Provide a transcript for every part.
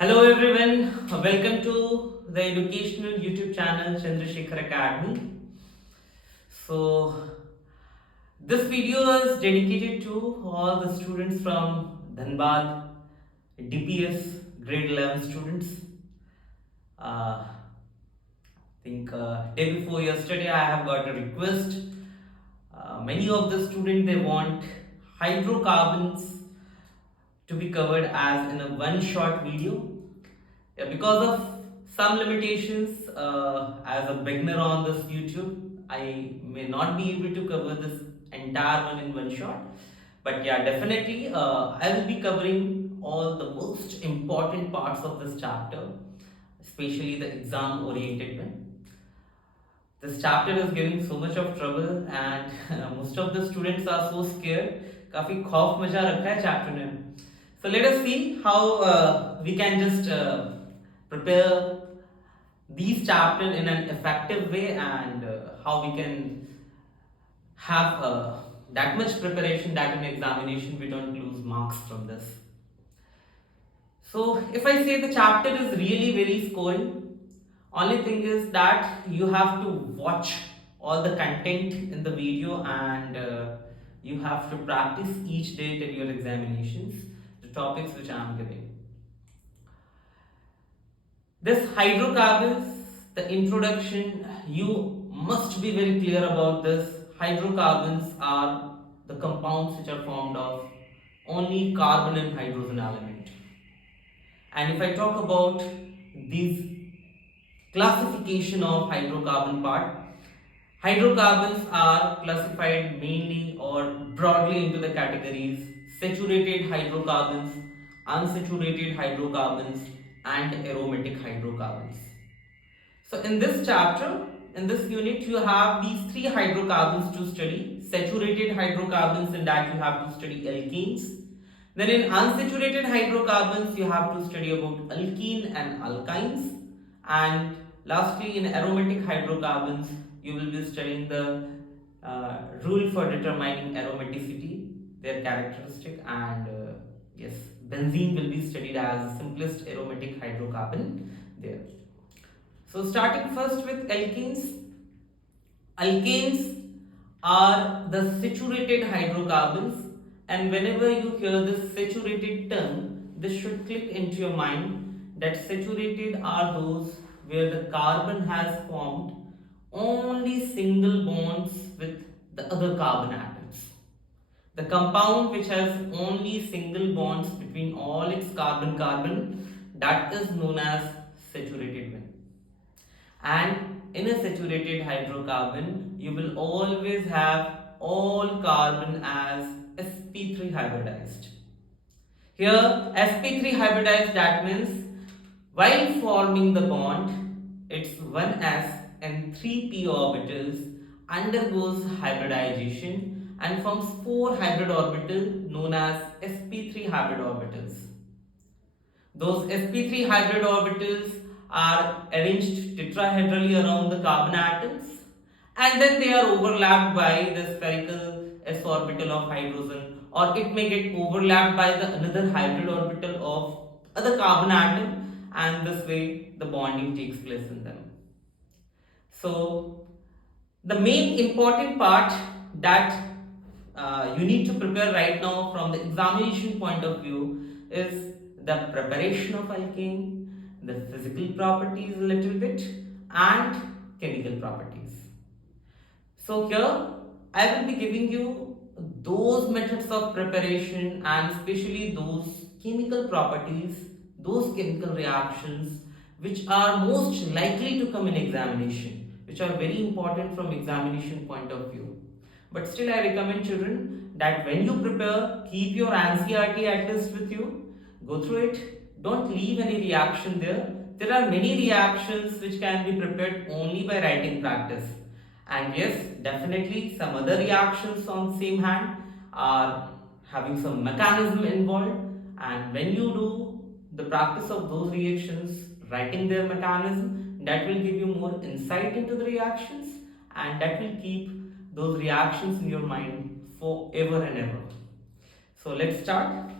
Hello everyone, welcome to the educational YouTube channel Chandrasekhar Academy. So this video is dedicated to all the students from Dhanbad DPS grade 11 students. I think day before yesterday I have got a request. Many of the students they want hydrocarbons to be covered as in a one shot video. Yeah, because of some limitations, as a beginner on this YouTube, I may not be able to cover this entire one in one shot. But yeah, definitely, I will be covering all the most important parts of this chapter, especially the exam oriented one. This chapter is giving so much of trouble, and most of the students are so scared. काफी खौफ मचा रखा है chapter ने. So let us see how we can just prepare these chapters in an effective way, and how we can have that much preparation that in examination we don't lose marks from this. So if I say the chapter is really very scoring, only thing is that you have to watch all the content in the video, and you have to practice each day till your examinations the topics which I am giving. This hydrocarbons, the introduction, you must be very clear about this. Hydrocarbons are the compounds which are formed of only carbon and hydrogen element. And if I talk about these classification of hydrocarbon part, hydrocarbons are classified mainly or broadly into the categories saturated hydrocarbons, unsaturated hydrocarbons, and aromatic hydrocarbons. So in this chapter, in this unit, you have these three hydrocarbons to study. Saturated hydrocarbons, in that you have to study alkenes. Then in unsaturated hydrocarbons, you have to study about alkene and alkynes. And lastly, in aromatic hydrocarbons, you will be studying the rule for determining aromaticity, their characteristic, and yes, benzene will be studied as the simplest aromatic hydrocarbon there. So starting first with alkenes. Alkanes are the saturated hydrocarbons, and whenever you hear this saturated term, this should click into your mind that saturated are those where the carbon has formed only single bonds with the other carbon atoms. The compound which has only single bonds between all its carbon, that is known as saturated one. And in a saturated hydrocarbon, you will always have all carbon as sp3 hybridized. Here, sp3 hybridized, that means while forming the bond, its 1s and 3p orbitals undergoes hybridization and forms 4 hybrid orbitals known as sp3 hybrid orbitals. Those sp3 hybrid orbitals are arranged tetrahedrally around the carbon atoms, and then they are overlapped by the spherical s orbital of hydrogen, or it may get overlapped by the another hybrid orbital of other carbon atom, and this way the bonding takes place in them. So the main important part that you need to prepare right now from the examination point of view is the preparation of alkane, the physical properties a little bit, and chemical properties. So here I will be giving you those methods of preparation, and especially those chemical properties, those chemical reactions which are most likely to come in examination, which are very important from examination point of view. But still I recommend children that when you prepare, keep your NCERT at least with you, go through it, don't leave any reaction there. There are many reactions which can be prepared only by writing practice. And yes, definitely some other reactions on same hand are having some mechanism involved, and when you do the practice of those reactions, writing their mechanism, that will give you more insight into the reactions, and that will keep those reactions in your mind forever and ever. So let's start.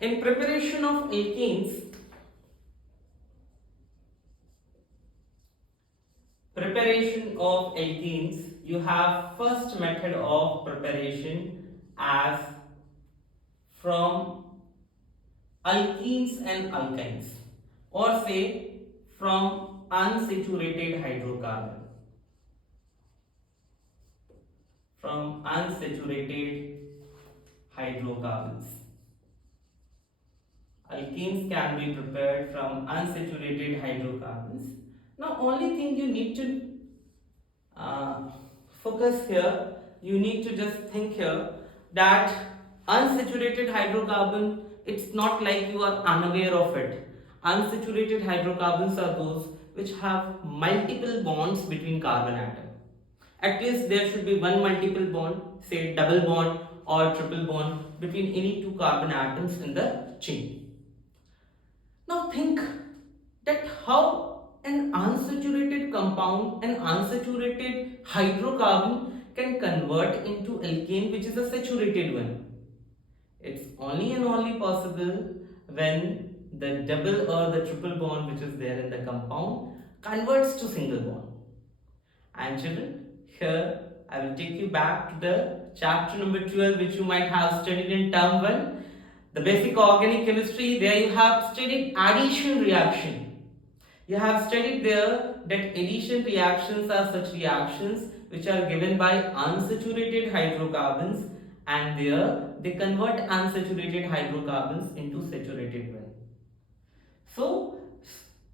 In preparation of alkenes, preparation of alkenes, you have first method of preparation as from alkenes and alkynes, or say from unsaturated hydrocarbon, from unsaturated hydrocarbons. Alkenes can be prepared from unsaturated hydrocarbons. Now, only thing you need to focus here, you need to just think here that unsaturated hydrocarbon, it's not like you are unaware of it. Unsaturated hydrocarbons are those which have multiple bonds between carbon atom. At least there should be one multiple bond, say double bond or triple bond between any two carbon atoms in the chain. Now think that how an unsaturated compound, an unsaturated hydrocarbon can convert into alkane which is a saturated one. It's only and only possible when the double or the triple bond which is there in the compound converts to single bond. And children, here I will take you back to the chapter number 12 which you might have studied in term 1. The basic organic chemistry, there you have studied addition reaction. You have studied there that addition reactions are such reactions which are given by unsaturated hydrocarbons, and there they convert unsaturated hydrocarbons into saturated one. So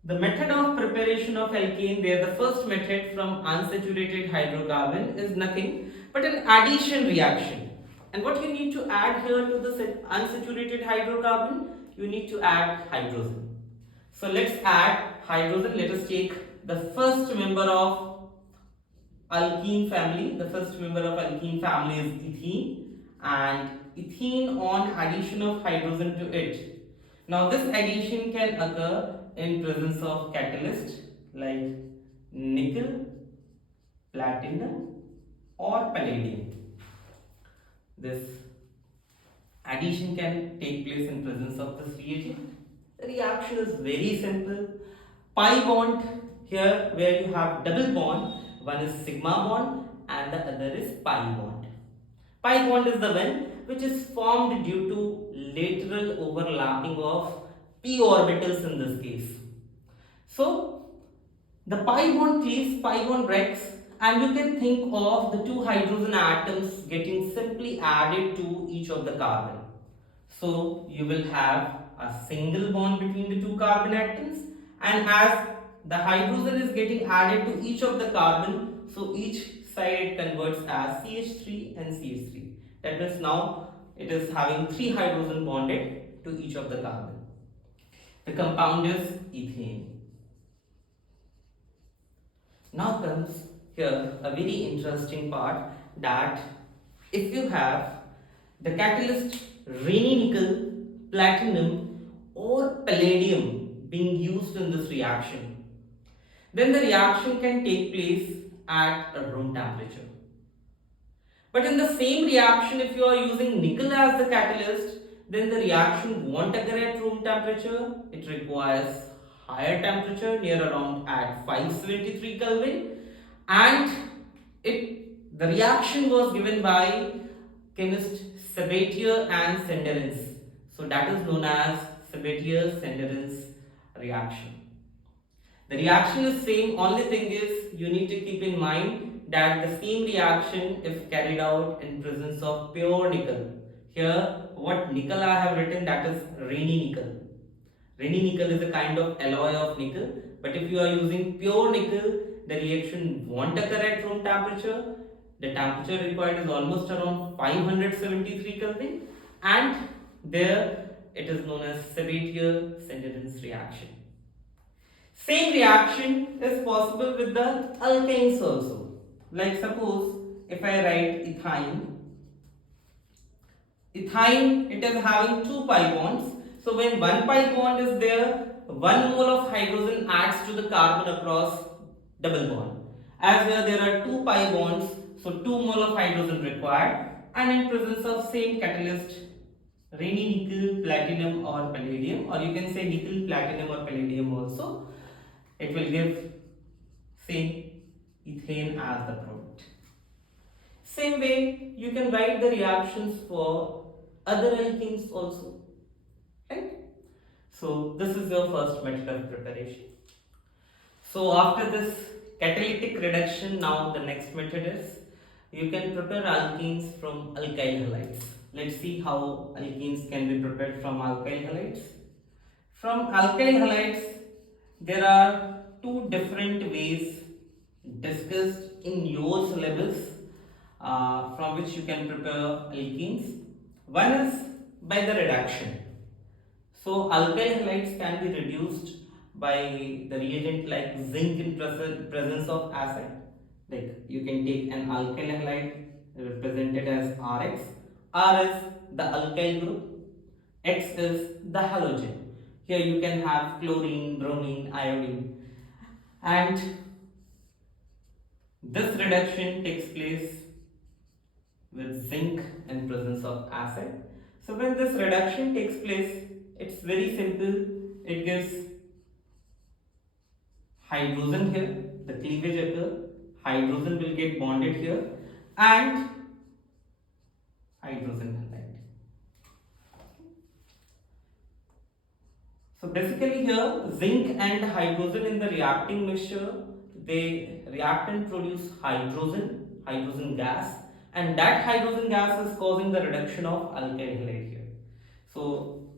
the method of preparation of alkane, there the first method from unsaturated hydrocarbon is nothing but an addition reaction. And what you need to add here to the unsaturated hydrocarbon? You need to add hydrogen. So let's add hydrogen. Let us take the first member of alkene family. The first member of alkene family is ethene, and ethene on addition of hydrogen to it. Now this addition can occur in presence of catalyst like nickel, platinum or palladium. This addition can take place in presence of this reagent. The reaction is very simple. Pi bond here where you have double bond, one is sigma bond and the other is pi bond. Pi bond is the one which is formed due to lateral overlapping of p orbitals in this case. So the pi bond cleaves, pi bond breaks, and you can think of the two hydrogen atoms getting simply added to each of the carbon. So you will have a single bond between the two carbon atoms, and as the hydrogen is getting added to each of the carbon, so each side converts as CH3 and CH3. That means now it is having 3 hydrogen bonded to each of the carbon. The compound is ethane. Now comes here a very interesting part, that if you have the catalyst Raney nickel, platinum or palladium being used in this reaction, then the reaction can take place at a room temperature. But in the same reaction, if you are using nickel as the catalyst, then the reaction won't occur at room temperature. It requires higher temperature, near around at 573 Kelvin, and the reaction was given by chemist Sabatier and Senderens. So that is known as Sabatier-Senderens reaction. The reaction is same, only thing is you need to keep in mind that the same reaction if carried out in presence of pure nickel. Here what nickel I have written, that is Raney nickel. Raney nickel is a kind of alloy of nickel, but if you are using pure nickel, the reaction won't occur at room temperature. The temperature required is almost around 573 Kelvin, and there it is known as Sabatier-Senderens reaction. Same reaction is possible with the alkanes also. Like suppose if I write ethyne, it is having 2 pi bonds. So when 1 pi bond is there, 1 mole of hydrogen adds to the carbon across double bond. As here there are 2 pi bonds, so 2 mole of hydrogen required, and in presence of same catalyst Raney nickel, platinum or palladium, or you can say nickel, platinum or palladium also, it will give same ethane as the product. Same way, you can write the reactions for other alkenes also, right? So this is your first method of preparation. So after this catalytic reduction, now the next method is you can prepare alkenes from alkyl halides. Let's see how alkenes can be prepared from alkyl halides. From alkyl halides, there are two different ways discussed in your syllabus from which you can prepare alkenes. One is by the reduction. So alkyl halides can be reduced by the reagent like zinc in presence of acid. Like you can take an alkyl halide represented as Rx. R is the alkyl group, X is the halogen. Here you can have chlorine, bromine, iodine, and this reduction takes place with zinc in presence of acid. So when this reduction takes place, it's very simple. It gives hydrogen here, the cleavage occur, hydrogen will get bonded here and hydrogen halide. So basically here zinc and hydrogen in the reacting mixture, they react and produce hydrogen gas, and that hydrogen gas is causing the reduction of alkyl halide here. So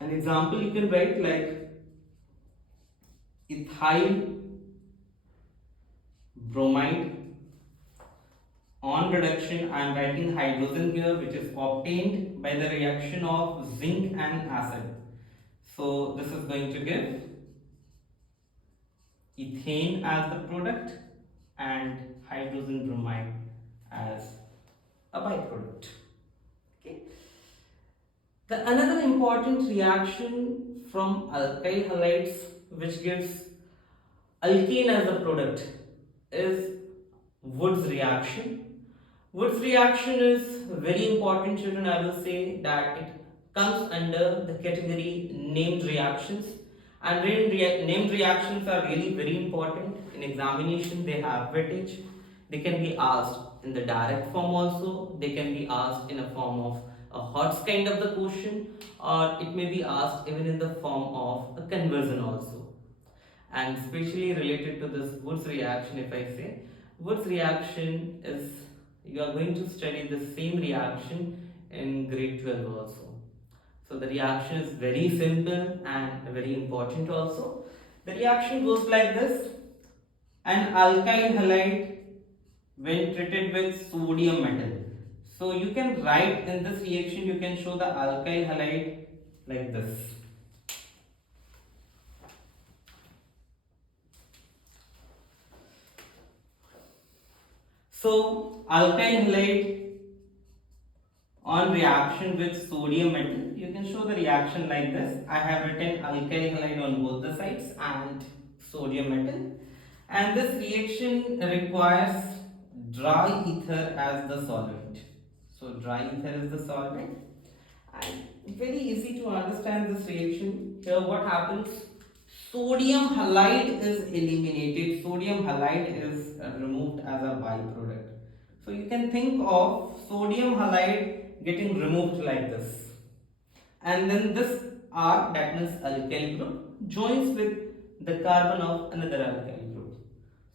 an example you can write like ethyl bromide. On reduction, I am writing hydrogen here, which is obtained by the reaction of zinc and acid. So this is going to give ethane as the product and hydrogen bromide as a byproduct. Okay. The another important reaction from alkyl halides which gives alkene as a product is Wood's reaction. Wood's reaction is very important, children. I will say that it comes under the category named reactions, and named reactions are really very important in examination. They have weightage. They can be asked in the direct form also. They can be asked in a form of a HOTS kind of the question, or it may be asked even in the form of a conversion also. And especially related to this Wood's reaction, if I say Wood's reaction is, you are going to study the same reaction in grade 12 also. So the reaction is very simple and very important also. The reaction goes like this: an alkyl halide when treated with sodium metal. So you can write in this reaction, you can show the alkyl halide like this. So alkyl halide on reaction with sodium metal, you can show the reaction like this. I have written alkyl halide on both the sides and sodium metal, and this reaction requires dry ether as the solvent. So dry ether is the solvent, and very easy to understand this reaction. Here what happens? Sodium halide is eliminated. Sodium halide is removed as a byproduct. So you can think of sodium halide getting removed like this, and then this R, that means alkyl group, joins with the carbon of another alkyl group.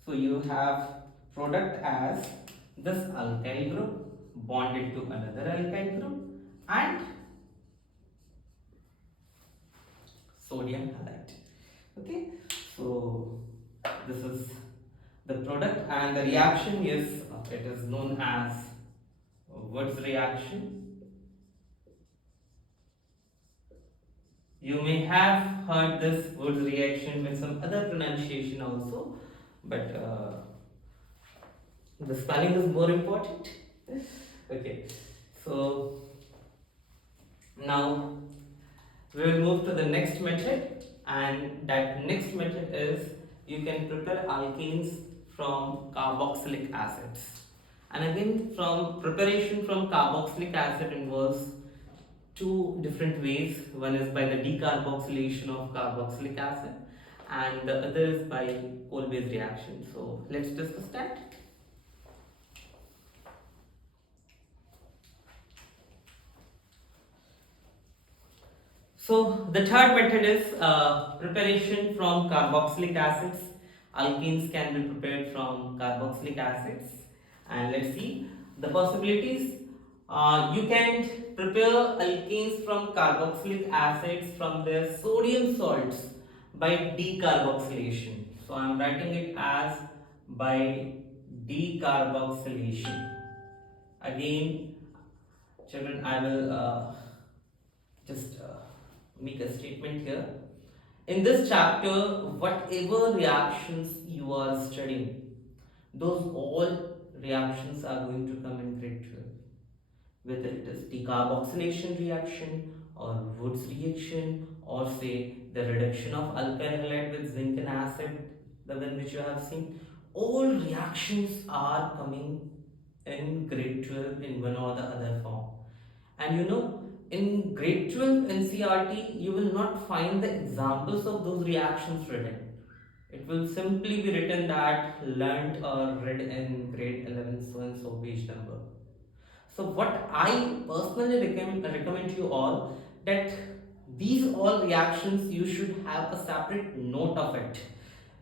So you have product as this alkyl group bonded to another alkyl group and sodium halide. Okay, so this is the product, and the reaction is, it is known as Wood's reaction. You may have heard this Wood's reaction with some other pronunciation also, but the spelling is more important. Okay, so now we will move to the next method, and that next method is you can prepare alkenes from carboxylic acids. And again, from preparation from carboxylic acid involves two different ways. One is by the decarboxylation of carboxylic acid, and the other is by coal-based reaction. So let's discuss that. So the third method is preparation from carboxylic acids. Alkenes can be prepared from carboxylic acids, and let's see the possibilities. You can prepare alkenes from carboxylic acids from their sodium salts by decarboxylation. So I am writing it as by decarboxylation. Again, children, I will just make a statement here. In this chapter, whatever reactions you are studying, those all reactions are going to come in grade 12. Whether it is decarboxylation reaction or Wood's reaction or say the reduction of alkyl halide with zinc and acid, the one which you have seen, all reactions are coming in grade 12 in one or the other form. And you know, in grade 12 NCERT, you will not find the examples of those reactions written. It will simply be written that learnt or read in grade 11 so and so page number. So what I personally recommend you all, that these all reactions you should have a separate note of it.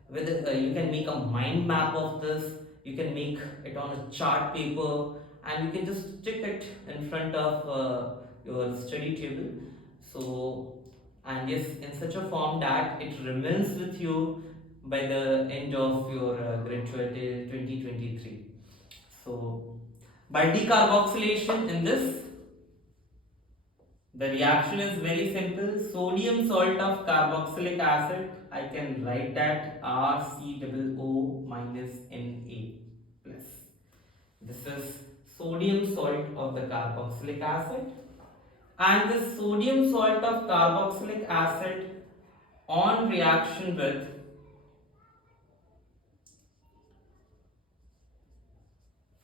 Whether you can make a mind map of this, you can make it on a chart paper, and you can just stick it in front of your study table. So, and yes, in such a form that it remains with you by the end of your grade 2023. So by decarboxylation, in this, the reaction is very simple. Sodium salt of carboxylic acid, I can write that RCOO minus Na plus. This is sodium salt of the carboxylic acid, and this sodium salt of carboxylic acid on reaction with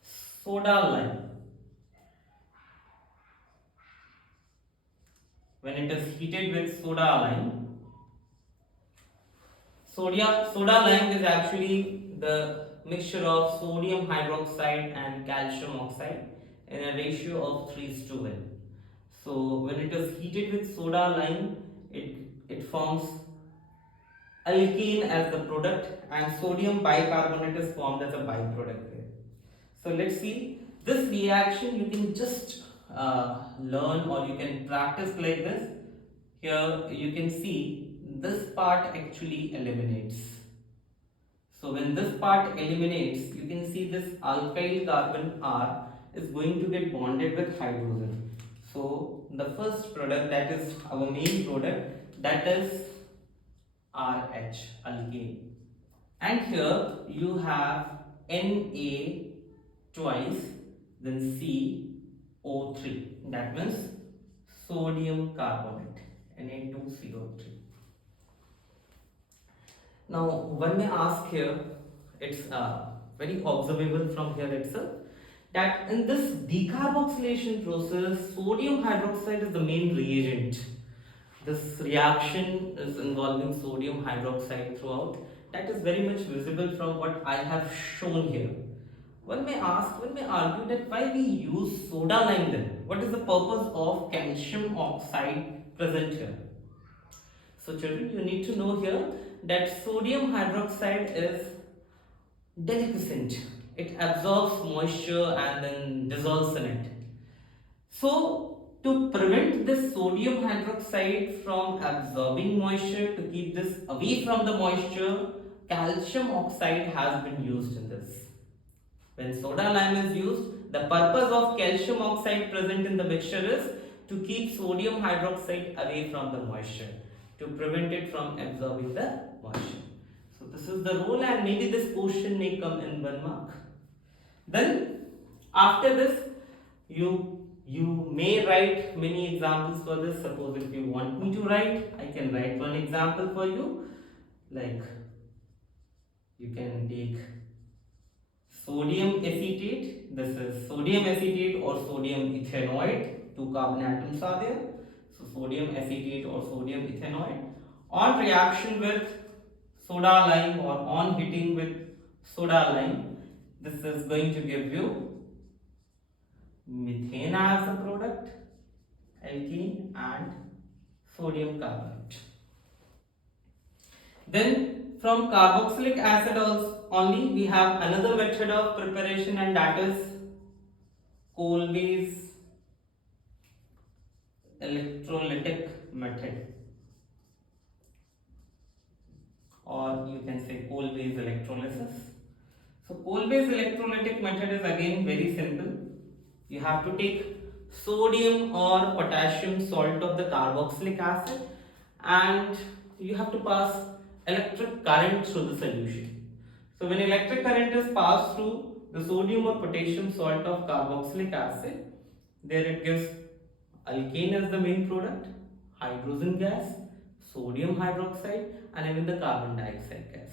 soda lime, when it is heated with soda lime. Soda lime is actually the mixture of sodium hydroxide and calcium oxide in a ratio of 3:1. So when it is heated with soda lime, it forms alkane as the product, and sodium bicarbonate is formed as a byproduct there. So let's see this reaction. You can just learn or you can practice like this. Here you can see this part actually eliminates. So when this part eliminates, you can see this alkyl carbon R is going to get bonded with hydrogen. So the first product, that is our main product, that is RH, alkane. And here you have Na twice, then CO3. That means sodium carbonate, Na2CO3. Now, one may ask here, it's very observable from here itself, that in this decarboxylation process, sodium hydroxide is the main reagent. This reaction is involving sodium hydroxide throughout. That is very much visible from what I have shown here. One may ask, one may argue that why we use soda lime then? What is the purpose of calcium oxide present here? So children, you need to know here that sodium hydroxide is deliquescent. It absorbs moisture and then dissolves in it. So to prevent this sodium hydroxide from absorbing moisture, to keep this away from the moisture, calcium oxide has been used in this. When soda lime is used, the purpose of calcium oxide present in the mixture is to keep sodium hydroxide away from the moisture, to prevent it from absorbing the moisture. So this is the role, and maybe this question may come in 1 mark. Then after this, you may write many examples for this. Suppose if you want me to write, I can write one example for you. Like you can take sodium acetate. This is sodium acetate or sodium ethanoate. 2 carbon atoms are there. So sodium acetate or sodium ethanoate on reaction with soda lime or on heating with soda lime, this is going to give you methane as a product, alkene and sodium carbonate. Then from carboxylic acid also only we have another method of preparation, and that is coal-based electrolytic method, or you can say coal-based electrolysis. So coal-based electrolytic method is again very simple. You have to take sodium or potassium salt of the carboxylic acid, and you have to pass electric current through the solution. So when electric current is passed through the sodium or potassium salt of carboxylic acid, there it gives alkane as the main product, hydrogen gas, sodium hydroxide, and even the carbon dioxide gas.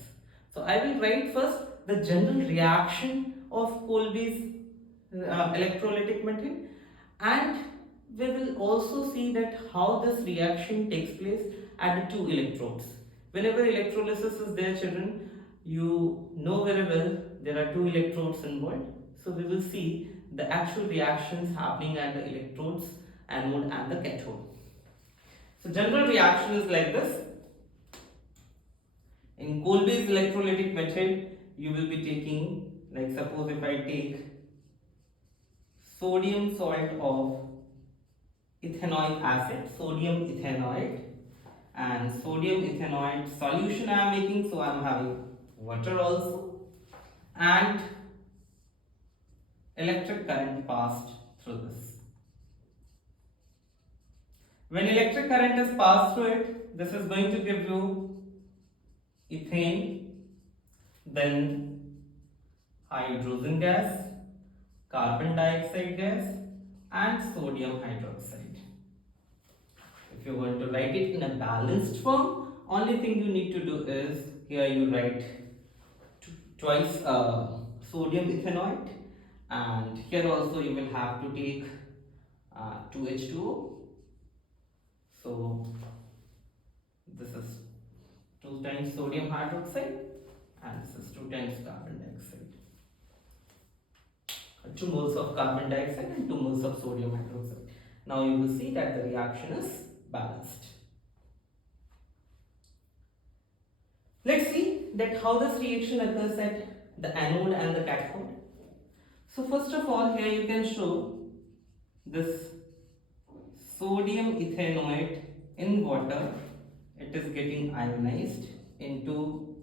So I will write first the general reaction of coal-based electrolytic method, and we will also see that how this reaction takes place at the two electrodes. Whenever electrolysis is there, children, you know very well there are two electrodes involved. So we will see the actual reactions happening at the electrodes, anode and the cathode. So general reaction is like this. In coal-based electrolytic method, you will be taking, like suppose if I take sodium salt of ethanoic acid, sodium ethanoate, and sodium ethanoate solution I am making, so I am having water also, and electric current passed through this. When electric current is passed through it, this is going to give you ethane, then hydrogen gas, carbon dioxide gas, and sodium hydroxide. If you want to write it in a balanced form, only thing you need to do is here you write twice sodium ethanoate, and here also you will have to take 2H2O. So this is 2 times sodium hydroxide, and this is 2 times carbon dioxide. 2 moles of carbon dioxide and 2 moles of sodium hydroxide. Now you will see that the reaction is balanced. Let's see that how this reaction occurs at the anode and the cathode. So first of all, here you can show this sodium ethanoate in water. It is getting ionized into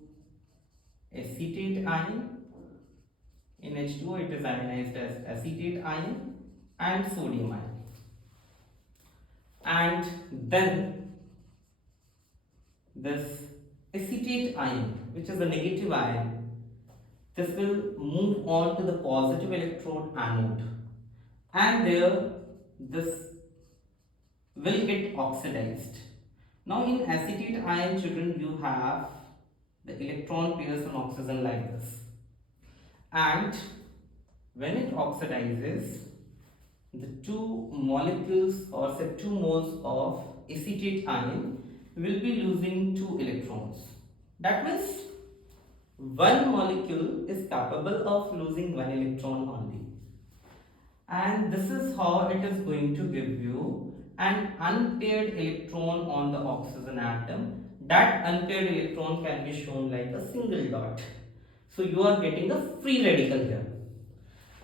acetate ion. In H2O it is ionized as acetate ion and sodium ion. And then this acetate ion, which is a negative ion, this will move on to the positive electrode anode, and there this will get oxidized. Now in acetate ion, children, you have the electron pairs on oxygen like this, and when it oxidizes, the 2 molecules or say 2 moles of acetate ion will be losing 2 electrons. That means one molecule is capable of losing 1 electron only, and this is how it is going to give you an unpaired electron on the oxygen atom. That unpaired electron can be shown like a single dot. So you are getting a free radical here.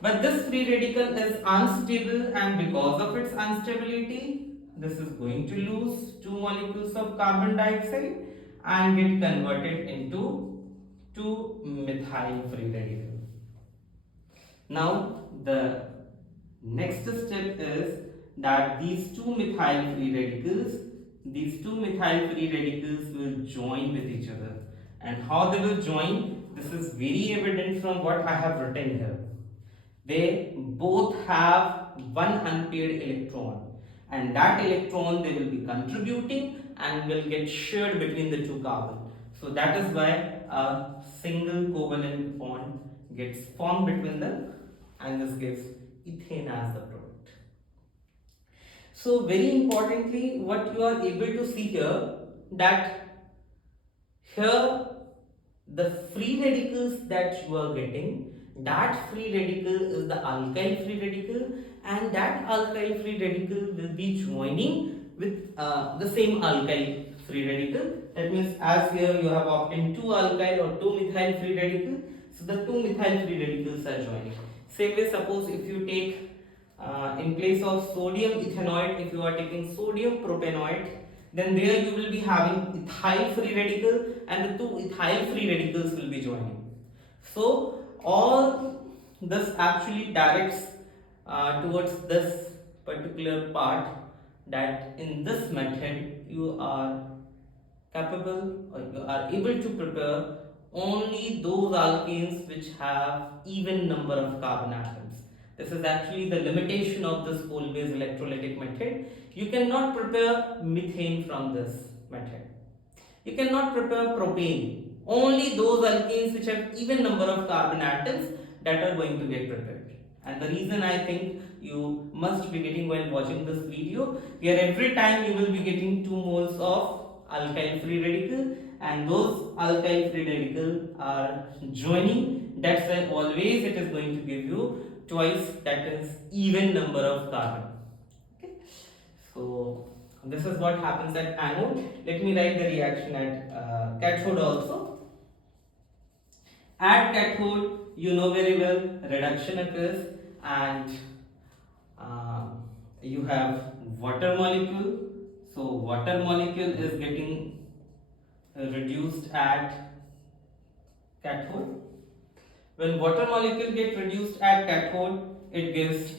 But this free radical is unstable, and because of its instability, this is going to lose 2 molecules of carbon dioxide and get converted into 2 methyl free radical. Now the next step is that these 2 methyl free radicals will join with each other. And how they will join, this is very evident from what I have written here. They both have one unpaired electron, and that electron they will be contributing and will get shared between the 2 carbon. So that is why a single covalent bond gets formed between them, and this gives ethane as the product. So very importantly, what you are able to see here, that here the free radicals that you are getting, that free radical is the alkyl free radical, and that alkyl free radical will be joining with the same alkyl free radical. That means as here you have obtained two alkyl or two methyl free radical, so the two methyl free radicals are joining. Same way, suppose if you take in place of sodium ethanoate, if you are taking sodium propanoate, then there you will be having ethyl free radical, and the two ethyl free radicals will be joining. So all this actually directs towards this particular part, that in this method you are capable or you are able to prepare only those alkanes which have even number of carbon atoms. This is actually the limitation of this coal-based electrolytic method. You cannot prepare methane from this method. You cannot prepare propane. Only those alkanes which have even number of carbon atoms, that are going to get prepared. And the reason I think you must be getting while watching this video, here every time you will be getting 2 moles of alkyl free radical, and those alkyl free radical are joining. That's why always it is going to give you twice, that is even number of carbon. Okay. So this is what happens at anode. Let me write the reaction at cathode also. At cathode, you know very well, reduction occurs, and uh, you have water molecule. So water molecule is getting reduced at cathode. When water molecule get reduced at cathode, it gives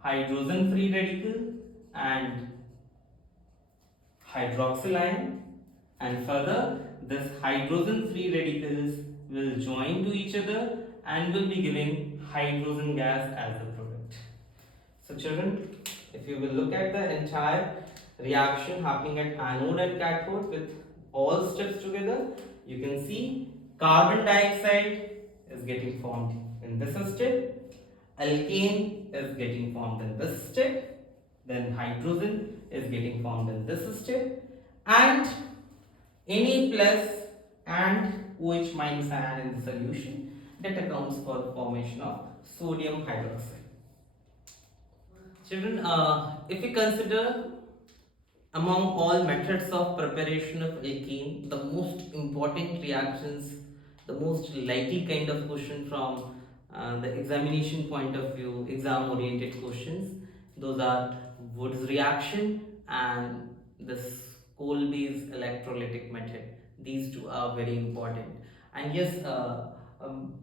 hydrogen free radical and hydroxyl ion, and further this hydrogen free radicals will join to each other and will be giving hydrogen gas as the product. So children, if you will look at the entire reaction happening at anode and cathode with all steps together, you can see carbon dioxide is getting formed in this step, alkane is getting formed in this step, then hydrogen is getting formed in this step, and Na plus and OH minus ion in the solution, that accounts for the formation of sodium hydroxide. Children, if we consider among all methods of preparation of alkene, the most important reactions, the most likely kind of question from the examination point of view, exam oriented questions, those are Wood's reaction and this coal based electrolytic method. These two are very important. And yes,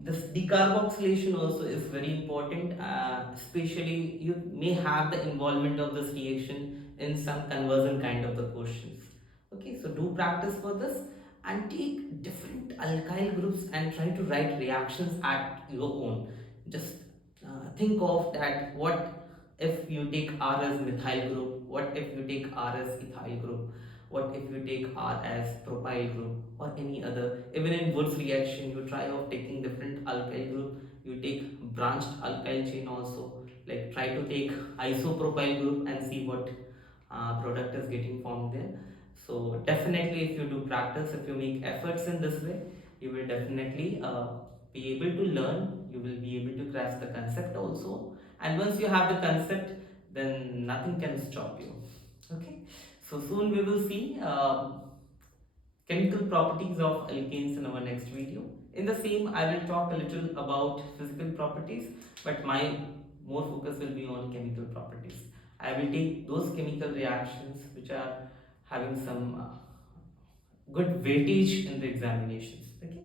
this decarboxylation also is very important, especially you may have the involvement of this reaction in some conversion kind of the questions. Okay, so do practice for this and take different alkyl groups and try to write reactions at your own. Just think of that, what if you take R as methyl group, what if you take R as ethyl group, what if you take R as propyl group, or any other. Even in Wood's reaction, you try of taking different alkyl group, you take branched alkyl chain also, like try to take isopropyl group and see what product is getting formed there. So definitely if you do practice, if you make efforts in this way, you will definitely be able to learn, you will be able to grasp the concept also, and once you have the concept, then nothing can stop you. Okay, so soon we will see chemical properties of alkanes in our next video. In the same, I will talk a little about physical properties, but my more focus will be on chemical properties. I will take those chemical reactions which are having some good weightage in the examinations. Okay.